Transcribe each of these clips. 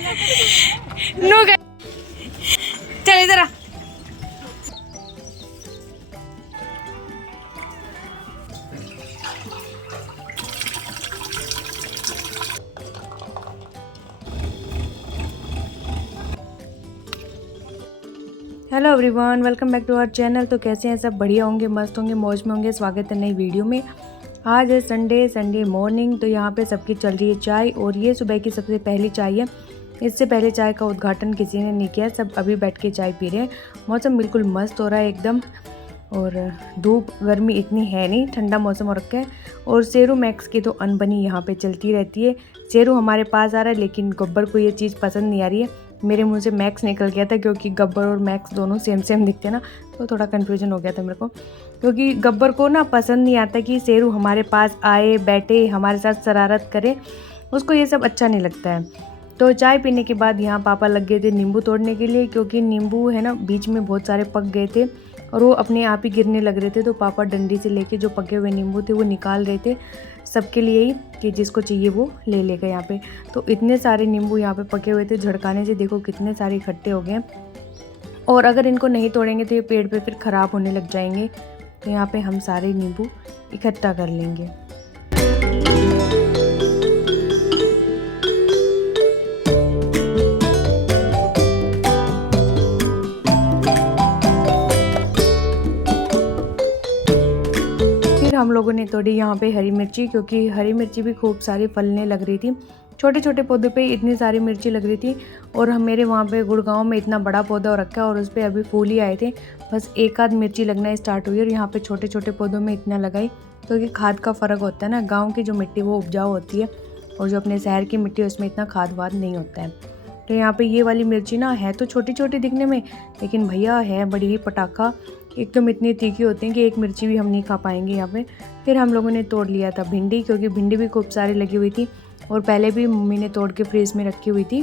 No चल इधर आ। Hello everyone, welcome back to our channel. तो कैसे हैं सब? बढ़िया होंगे, मस्त होंगे, मौज में होंगे। स्वागत है नई वीडियो में। आज है संडे मॉर्निंग। तो यहाँ पे सबकी चल रही है चाय, और ये सुबह की सबसे पहली चाय है। इससे पहले चाय का उद्घाटन किसी ने नहीं किया, सब अभी बैठ के चाय पी रहे हैं। मौसम बिल्कुल मस्त हो रहा है एकदम, और धूप गर्मी इतनी है नहीं, ठंडा मौसम हो रखा है। और शेरू मैक्स की तो अनबनी यहाँ पे चलती रहती है। शेरू हमारे पास आ रहा है, लेकिन गब्बर को ये चीज़ पसंद नहीं आ रही है। मेरे मुंह से मैक्स निकल गया था, क्योंकि गब्बर और मैक्स दोनों सेम दिखते हैं ना, तो थोड़ा कन्फ्यूजन हो गया था मेरे को। क्योंकि गब्बर को ना पसंद नहीं आता कि शेरू हमारे पास आए, बैठे, हमारे साथ शरारत करे। उसको ये सब अच्छा नहीं लगता है। तो चाय पीने के बाद यहाँ पापा लग गए थे नींबू तोड़ने के लिए, क्योंकि नींबू है ना बीच में बहुत सारे पक गए थे और वो अपने आप ही गिरने लग रहे थे। तो पापा डंडी से लेके जो पके हुए नींबू थे वो निकाल रहे थे सबके लिए ही, कि जिसको चाहिए वो ले लेगा यहाँ पे। तो इतने सारे नींबू यहाँ पे पके हुए थे, झड़काने से देखो कितने सारे इकट्ठे हो गए। और अगर इनको नहीं तोड़ेंगे तो ये पेड़ पे फिर ख़राब होने लग जाएंगे। तो यहाँ पे हम सारे नींबू इकट्ठा कर लेंगे। हम लोगों ने तोड़ी यहाँ पे हरी मिर्ची, क्योंकि हरी मिर्ची भी खूब सारी फलने लग रही थी। छोटे छोटे पौधों पे इतनी सारी मिर्ची लग रही थी। और हम मेरे वहाँ पे गुड़गांव में इतना बड़ा पौधा हो रखा है, और उस पर अभी फूल ही आए थे। बस एक आध मिर्ची लगना स्टार्ट हुई, और यहाँ पे छोटे छोटे पौधों में इतना लगाई। क्योंकि खाद का फ़र्क होता है ना, गाँव की जो मिट्टी वो उपजाऊ होती है, और जो अपने शहर की मिट्टी उसमें इतना खाद वाद नहीं होता है। तो यहाँ पर ये वाली मिर्ची ना है तो छोटी छोटी दिखने में, लेकिन भैया है बड़ी ही पटाखा। एकदम इतनी तीखी होती हैं कि एक मिर्ची भी हम नहीं खा पाएंगे यहाँ पे। फिर हम लोगों ने तोड़ लिया था भिंडी, क्योंकि भिंडी भी खूब सारी लगी हुई थी, और पहले भी मम्मी ने तोड़ के फ्रीज में रखी हुई थी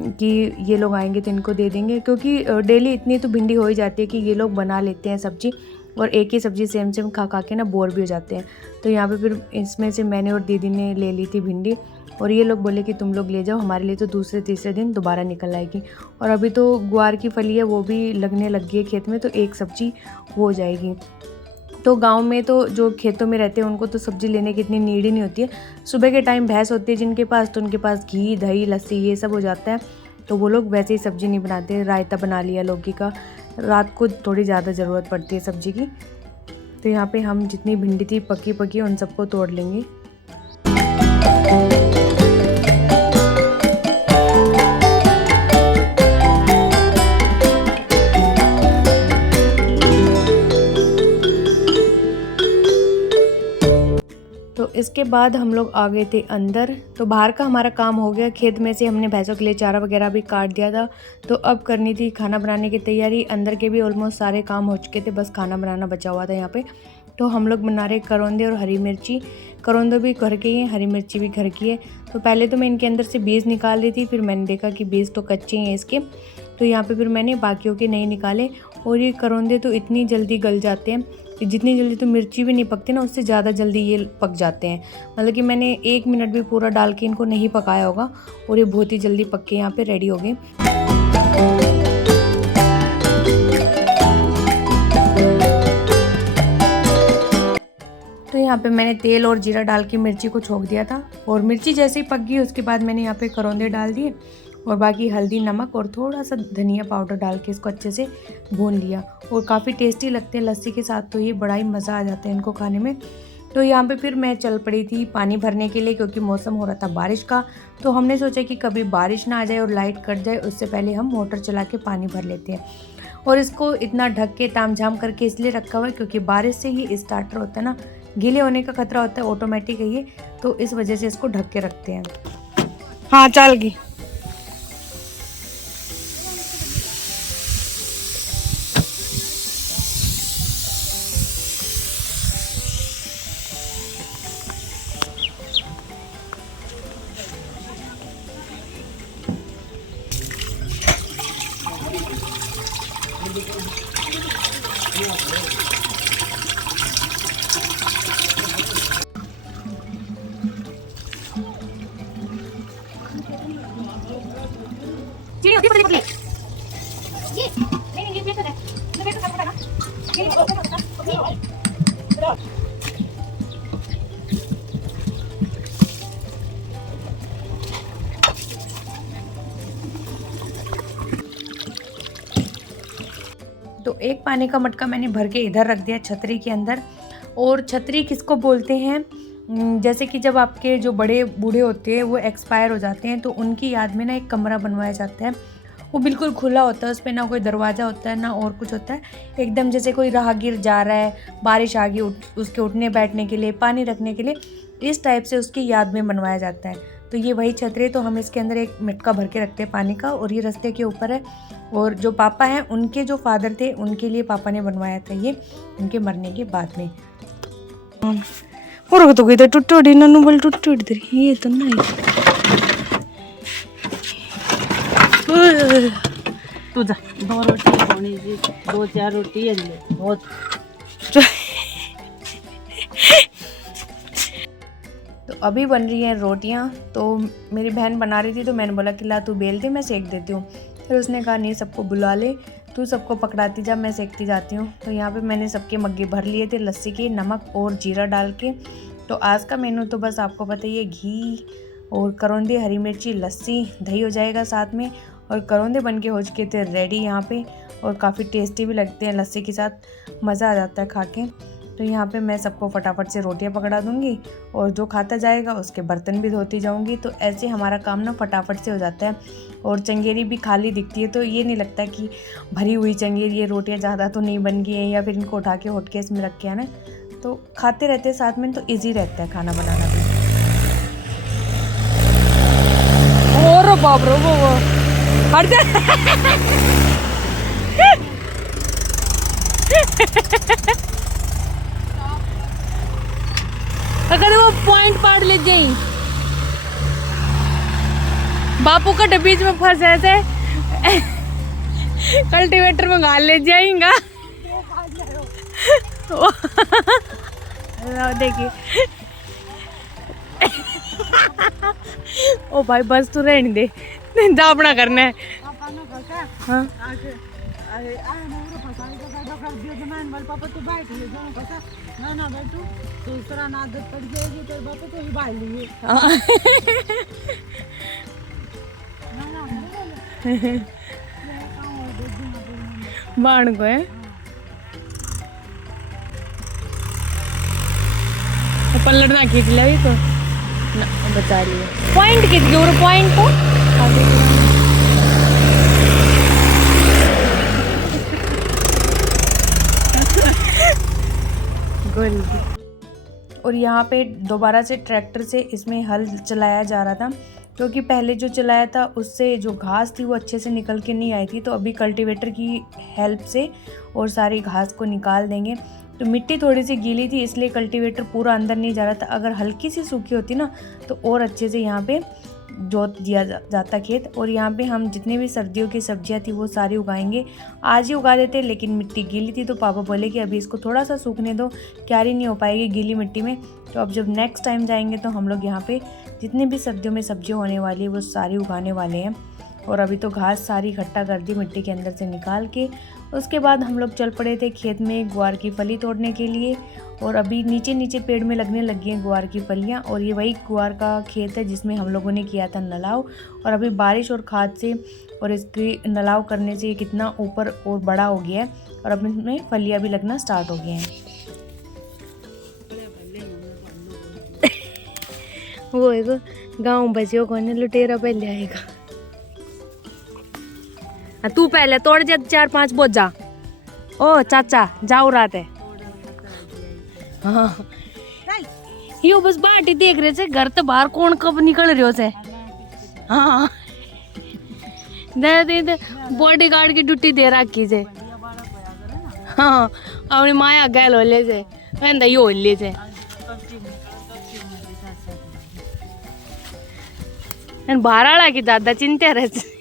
कि ये लोग आएंगे तो इनको दे देंगे। क्योंकि डेली इतनी तो भिंडी हो ही जाती है कि ये लोग बना लेते हैं सब्जी, और एक ही सब्जी सेम खा के ना बोर भी हो जाते हैं। तो यहाँ पे फिर इसमें से मैंने और दीदी ने ले ली थी भिंडी, और ये लोग बोले कि तुम लोग ले जाओ, हमारे लिए तो दूसरे तीसरे दिन दोबारा निकल आएगी। और अभी तो ग्वार की फली है, वो भी लगने लग गई है खेत में, तो एक सब्जी हो जाएगी। तो गांव में तो जो खेतों में रहते हैं उनको तो सब्जी लेने की इतनी नीड ही नहीं होती है। सुबह के टाइम भैंस होती है जिनके पास, तो उनके पास घी दही लस्सी ये सब हो जाता है, तो वो लोग वैसे ही सब्जी नहीं बनाते। रायता बना लिया लौकी का, रात को थोड़ी ज़्यादा ज़रूरत पड़ती है सब्जी की। तो यहाँ पे हम जितनी भिंडी थी पकी उन सबको तोड़ लेंगे। तो इसके बाद हम लोग आ गए थे अंदर। तो बाहर का हमारा काम हो गया, खेत में से हमने भैंसों के लिए चारा वगैरह भी काट दिया था। तो अब करनी थी खाना बनाने की तैयारी। अंदर के भी ऑलमोस्ट सारे काम हो चुके थे, बस खाना बनाना बचा हुआ था यहाँ पे। तो हम लोग बना रहे करौंदे और हरी मिर्ची। करौंदे भी घर के ही हैं, हरी मिर्ची भी घर की है। तो पहले तो मैं इनके अंदर से बीज निकाल रही थी, फिर मैंने देखा कि बीज तो कच्चे हैं इसके, तो यहाँ पे फिर मैंने बाकियों के नहीं निकाले। और ये करौंदे तो इतनी जल्दी गल जाते हैं, जितनी जल्दी तो मिर्ची भी नहीं पकती ना, उससे ज़्यादा जल्दी ये पक जाते हैं। मतलब कि मैंने 1 मिनट भी पूरा डाल के इनको नहीं पकाया होगा, और ये बहुत ही जल्दी पक के यहाँ पे रेडी हो गए। तो यहाँ पे मैंने तेल और जीरा डाल के मिर्ची को छोंक दिया था, और मिर्ची जैसे ही पक गई उसके बाद मैंने यहाँ पे करौंदे डाल दिए, और बाकी हल्दी नमक और थोड़ा सा धनिया पाउडर डाल के इसको अच्छे से भून लिया। और काफ़ी टेस्टी लगते हैं लस्सी के साथ, तो ये बड़ा ही मज़ा आ जाता है इनको खाने में। तो यहाँ पे फिर मैं चल पड़ी थी पानी भरने के लिए, क्योंकि मौसम हो रहा था बारिश का। तो हमने सोचा कि कभी बारिश ना आ जाए और लाइट कट जाए, उससे पहले हम मोटर चला के पानी भर लेते हैं। और इसको इतना ढक के तामझाम करके इसलिए रखा हुआ है क्योंकि बारिश से ही स्टार्टर होता है ना, गीले होने का खतरा होता है, ऑटोमेटिक है ये, तो इस वजह से इसको ढक के रखते हैं। हाँ चल गई। चीनी होती है पतली पतली। ये नहीं बेटर है, ये बेटर पता है ना, ये नहीं होता। तो एक पानी का मटका मैंने भर के इधर रख दिया छतरी के अंदर। और छतरी किसको बोलते हैं, जैसे कि जब आपके जो बड़े बूढ़े होते हैं वो एक्सपायर हो जाते हैं तो उनकी याद में ना एक कमरा बनवाया जाता है। वो बिल्कुल खुला होता है, उस पर ना कोई दरवाज़ा होता है ना और कुछ होता है, एकदम जैसे कोई राहगीर जा रहा है, बारिश आ गई उसके उठने बैठने के लिए, पानी रखने के लिए, इस टाइप से उसकी याद में बनवाया जाता है। तो ये वही छतरी, तो हम इसके अंदर एक मटका भर के रखते हैं पानी का, और ये रास्ते के ऊपर है। और जो पापा हैं उनके जो फादर थे उनके लिए पापा ने बनवाया था ये, उनके मरने के बाद में। और तो कोई तो टुट्टी नन्नू बोल टुट्टी ये तो नहीं तुझा 2 रोटी होनी जी, 2-4 रोटी है बहुत। तो अभी बन रही हैं रोटियां। तो मेरी बहन बना रही थी तो मैंने बोला कि ला तू बेल दे, मैं सेक देती हूँ। फिर उसने कहा नहीं, सबको बुला ले, तू सबको पकड़ाती जा, मैं सेकती जाती हूँ। तो यहाँ पे मैंने सबके मग्गे भर लिए थे लस्सी के, नमक और जीरा डाल के। तो आज का मेनू तो बस आपको पता ही है, घी और करौंदे, हरी मिर्ची, लस्सी, दही हो जाएगा साथ में। और करौंदे बन के हो चुके थे रेडी यहाँ पे, और काफ़ी टेस्टी भी लगते हैं लस्सी के साथ, मज़ा आ जाता है खा के। तो यहाँ पे मैं सबको फटाफट से रोटियाँ पकड़ा दूँगी और जो खाता जाएगा उसके बर्तन भी धोती जाऊँगी। तो ऐसे हमारा काम ना फटाफट से हो जाता है। और चंगेरी भी खाली दिखती है तो ये नहीं लगता कि भरी हुई चंगेरी है, रोटियाँ ज़्यादा तो नहीं बन गई हैं या फिर इनको उठा के हॉटकेस में रख के आना। तो खाते रहते हैं साथ में तो ईजी रहता है खाना बनाना भी। और बाप रे वो हट जा। अगर वो पॉइंट पाड़ ले जाए, बापू का बीच में फंस ऐसे कल्टीवेटर में गाल ले जाएगा। देखिए ओ भाई बस तू रहने दे, दापना करना है। हाँ पापा तू बैठ ले, ना बैठू दूसरा ना आदत पड़ जाएगी तेरे बापू को ही बाल लिए। बाण को है पलट ना खींच लिया भी तो ना बचा लिया, पॉइंट खींच गया और पॉइंट को गोल। और यहाँ पे दोबारा से ट्रैक्टर से इसमें हल चलाया जा रहा था, क्योंकि पहले जो चलाया था उससे जो घास थी वो अच्छे से निकल के नहीं आई थी। तो अभी कल्टीवेटर की हेल्प से और सारी घास को निकाल देंगे। तो मिट्टी थोड़ी सी गीली थी इसलिए कल्टीवेटर पूरा अंदर नहीं जा रहा था, अगर हल्की सी सूखी होती ना तो और अच्छे से यहाँ पे जोत दिया जाता खेत। और यहाँ पे हम जितनी भी सर्दियों की सब्जियाँ थी वो सारी उगाएंगे, आज ही उगा देते, लेकिन मिट्टी गीली थी तो पापा बोले कि अभी इसको थोड़ा सा सूखने दो, क्यारी नहीं हो पाएगी गीली मिट्टी में। तो अब जब नेक्स्ट टाइम जाएंगे तो हम लोग यहाँ पे जितनी भी सर्दियों में सब्जी होने वाली है वो सारी उगाने वाले हैं। और अभी तो घास सारी इकट्ठा कर दी मिट्टी के अंदर से निकाल के। उसके बाद हम लोग चल पड़े थे खेत में ग्वार की फली तोड़ने के लिए। और अभी नीचे नीचे पेड़ में लगने लगी हैं ग्वार की फलियाँ। और ये वही ग्वार का खेत है जिसमें हम लोगों ने किया था नलाव। और अभी बारिश और खाद से और इसकी नलाव करने से ये कितना ऊपर और बड़ा हो गया है और अब इसमें फलियाँ भी लगना स्टार्ट हो गए हैं। वो एक गाँव बचियों को लुटेरा पहले आएगा। तू पहले तोड़ जा 4-5 बोझ जा। ओ चाचा जाओ रात है। हाँ यो बस बाटी देख रहे थे, घर तो बाहर कौन कब निकल रहे हो से। हाँ दे बॉडी गार्ड की ड्यूटी दे रखी से। हाँ अपनी माया गैल होले से वंदा यो होले से बाहर आला की ज्यादा चिंता रहती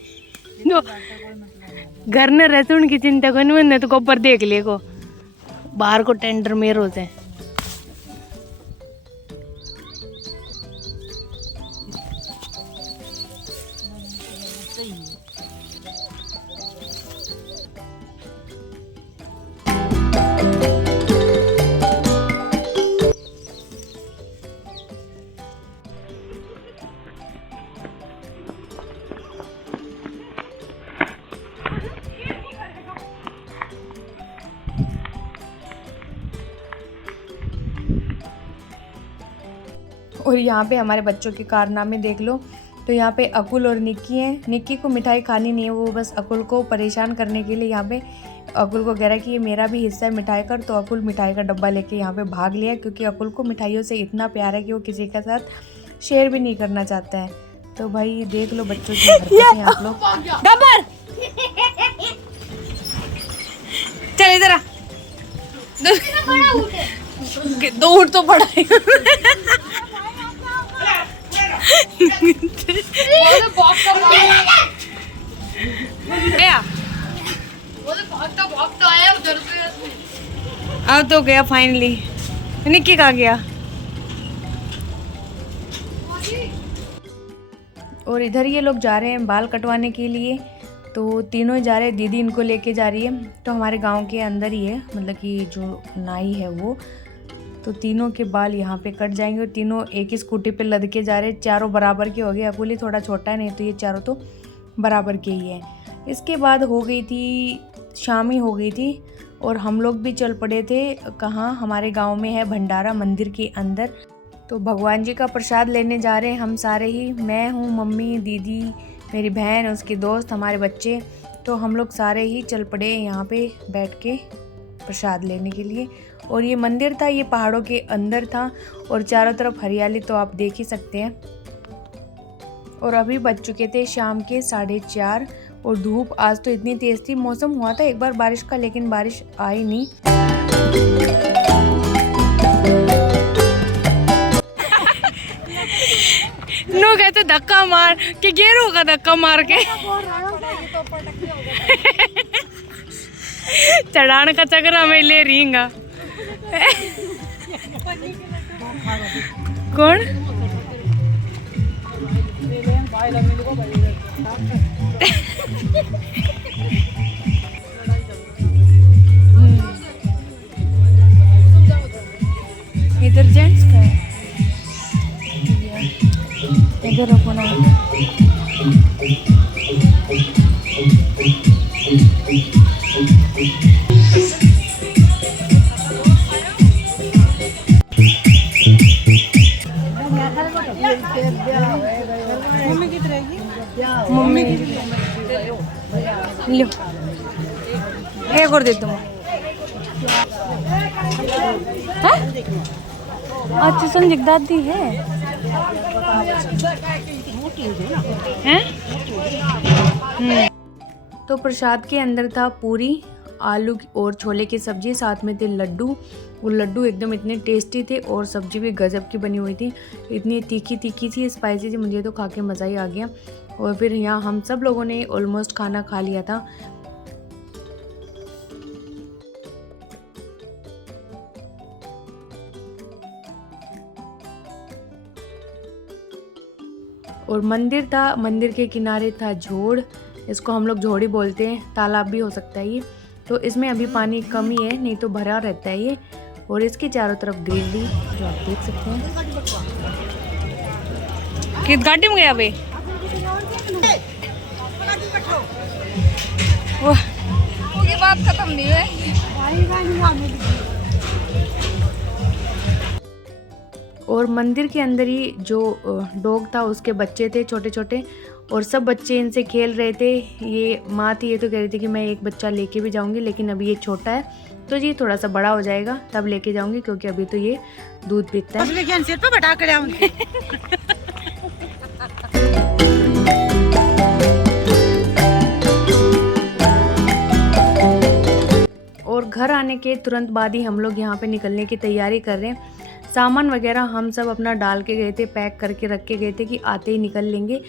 घर में रहते उनकी चिंता को नहीं, तो ऊपर देख ले को बाहर को टेंडर में रोज है। ही है। और यहाँ पे हमारे बच्चों के कारनामे देख लो। तो यहाँ पे अकुल और निक्की हैं। निक्की को मिठाई खानी नहीं है, वो बस अकुल को परेशान करने के लिए यहाँ पे अकुल को कह रहा है कि ये मेरा भी हिस्सा है मिठाई का। तो अकुल मिठाई का डब्बा लेके यहाँ पे भाग लिया, क्योंकि अकुल को मिठाइयों से इतना प्यार है कि वो किसी के साथ शेयर भी नहीं करना चाहता है। तो भाई देख लो बच्चों की हरकतें आप लोग। गब्बर चल इधर आ। दो ऊँट तो पड़ा है। अब तो गया फाइनली। निक्की कहाँ गया? और इधर ये लोग जा रहे हैं बाल कटवाने के लिए। तो तीनों जा रहे हैं, दीदी इनको लेके जा रही है। तो हमारे गांव के अंदर ही है, मतलब कि जो नाई है वो। तो तीनों के बाल यहाँ पे कट जाएंगे और तीनों एक ही स्कूटी पे लद के जा रहे हैं। चारों बराबर के हो गए, अकुली थोड़ा छोटा है, नहीं तो ये चारों तो बराबर के ही हैं। इसके बाद हो गई थी शाम ही हो गई थी और हम लोग भी चल पड़े थे। कहाँ? हमारे गांव में है भंडारा मंदिर के अंदर। तो भगवान जी का प्रसाद लेने जा रहे हैं हम सारे ही। मैं हूँ, मम्मी, दीदी, मेरी बहन, उसकी दोस्त, हमारे बच्चे। तो हम लोग सारे ही चल पड़े यहाँ पे बैठ के प्रसाद लेने के लिए। और ये मंदिर था, ये पहाड़ों के अंदर था और चारों तरफ हरियाली तो आप देख ही सकते हैं। और अभी बज चुके थे शाम के 4:30 और धूप आज तो इतनी तेज थी। मौसम हुआ था एक बार बारिश का, लेकिन बारिश आई नहीं। नो कहते धक्का मार के गेरू का धक्का मार के चढ़ान का चक्कर में ले रहींगा। कौन? इधर जेंट्स का है, इधर रखो ना। मम्मी कित रहेगी? मम्मी लो एक और दे दूँ। अच्छा संजय दादी है हैं? तो प्रसाद के अंदर था पूरी, आलू और छोले की सब्जी, साथ में थे लड्डू। वो लड्डू एकदम इतने टेस्टी थे और सब्जी भी गजब की बनी हुई थी, इतनी तीखी तीखी थी, स्पाइसी थी, मुझे तो खा के मज़ा ही आ गया। और फिर यहाँ हम सब लोगों ने ऑलमोस्ट खाना खा लिया था। और मंदिर था, मंदिर के किनारे था झोड़, इसको हम लोग झोड़ी बोलते हैं, तालाब भी हो सकता है ये। तो इसमें अभी पानी कम ही है, नहीं तो भरा रहता है ये। और इसके चारों तरफ ग्रीनरी जो आप देख सकते हैं। किस गाड़ी में गया बे? वो बात खत्म नहीं है। और मंदिर के अंदर ही जो डॉग था उसके बच्चे थे छोटे छोटे, और सब बच्चे इनसे खेल रहे थे। ये माँ थी, ये तो कह रही थी कि मैं एक बच्चा लेके भी जाऊंगी, लेकिन अभी ये छोटा है, तो ये थोड़ा सा बड़ा हो जाएगा तब लेके जाऊंगी, क्योंकि अभी तो ये दूध पीता है। सिर पे बैठा कर आऊंगी। और घर आने के तुरंत बाद ही हम लोग यहाँ पे निकलने की तैयारी कर रहे हैं। सामान वगैरह हम सब अपना डाल के गए थे, पैक करके रख के गए थे कि आते ही निकल लेंगे।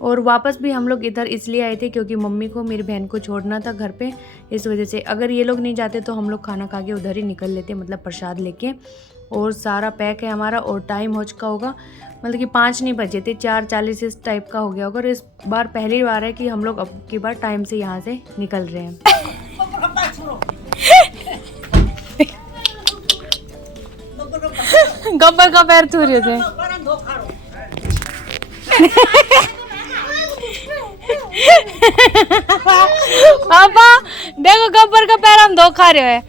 और वापस भी हम लोग इधर इसलिए आए थे क्योंकि मम्मी को, मेरी बहन को छोड़ना था घर पे, इस वजह से। अगर ये लोग नहीं जाते तो हम लोग खाना खा के उधर ही निकल लेते, मतलब प्रसाद लेके। और सारा पैक है हमारा और टाइम हो चुका होगा, मतलब कि 5 नहीं बजे थे, 4:40 इस टाइप का हो गया होगा। और इस बार पहली बार है कि हम लोग अब की बार टाइम से यहाँ से निकल रहे हैं। गब्बर का पैर छू रहे थे। पापा देखो गब्बर का पैर हम धो खा रहे हैं।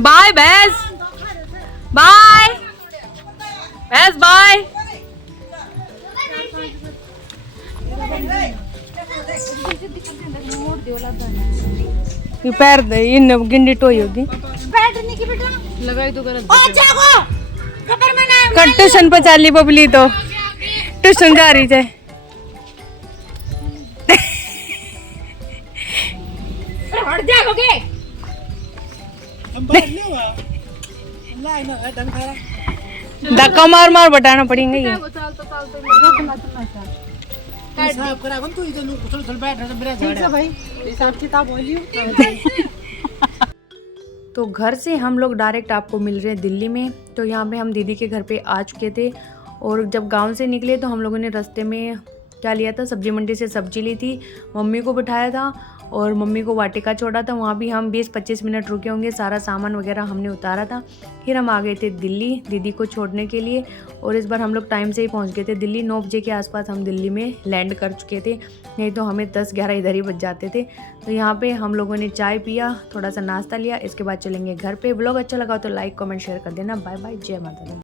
बाय भैंस, बाय भैंस, बाय। ये पैर दे इन गिंडी टोई होगी। लगाई तो गलत ट्यूशन पर चाली बबली तो ट्यूशन जा रही है। धक्का मार मार बटाना पड़ेंगे ये। तो घर से हम लोग डायरेक्ट आपको मिल रहे हैं दिल्ली में। तो यहाँ पे हम दीदी के घर पे आ चुके थे और जब गांव से निकले तो हम लोगों ने रास्ते में क्या लिया था, सब्जी मंडी से सब्जी ली थी, मम्मी को बिठाया था और मम्मी को वाटिका छोड़ा था। वहाँ भी हम 20-25 मिनट रुके होंगे, सारा सामान वगैरह हमने उतारा था। फिर हम आ गए थे दिल्ली दीदी को छोड़ने के लिए और इस बार हम लोग टाइम से ही पहुँच गए थे दिल्ली। 9 बजे के आसपास हम दिल्ली में लैंड कर चुके थे, नहीं तो हमें 10-11 इधर ही बज जाते थे। तो यहाँ पे हम लोगों ने चाय पिया, थोड़ा सा नाश्ता लिया, इसके बाद चलेंगे घर पे। व्लॉग अच्छा लगा तो लाइक कमेंट शेयर कर देना। बाय बाय, जय माता दी।